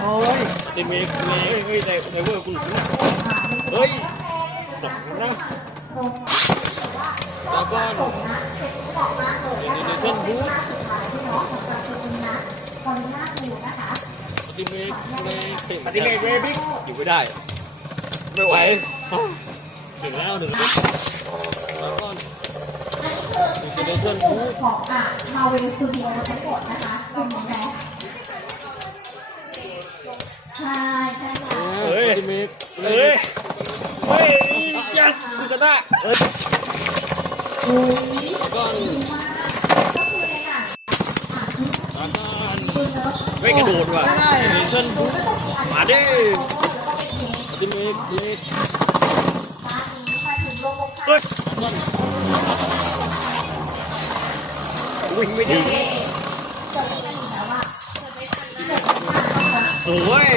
โอ้ยติเมกเมกเฮ้ยแต่แต่เวอร์คุณหลุดนะเฮ้ยสองนะแล้วก็เดี๋ยวเดี๋ยวเส้นบูทปฏิเมกเมกปฏิเมกเวบิ๊กอยู่ไม่ได้ ไม่ไหวถึงแล้วหนึ่งแล้วก็เดี๋ยวเส้นบูทของอะมาเวลสตูดิโอทั้งหมดนะคะเป็นยังไงใช่ใช่ค่ะเฮ้ยปฏิเมกเฮ้ยเฮ้ย yes คุณชนะเฮ้ยแล้วก็แล้วก็ไม่กระโดดว่ะมีเส้นบูทมาดิปฏิเมกเมก เฮ้ยวิ่งไม่ดีโอ้ย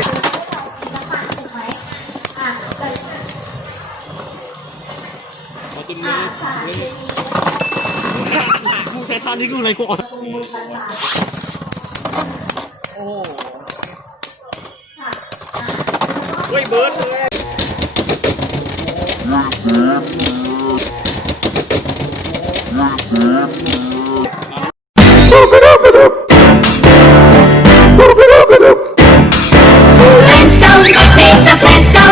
ปฏิเมกเมกกูใช้ท่านี้กูเลยกูออกโอ้เฮ้ยเบิร์ดเลย Yeah.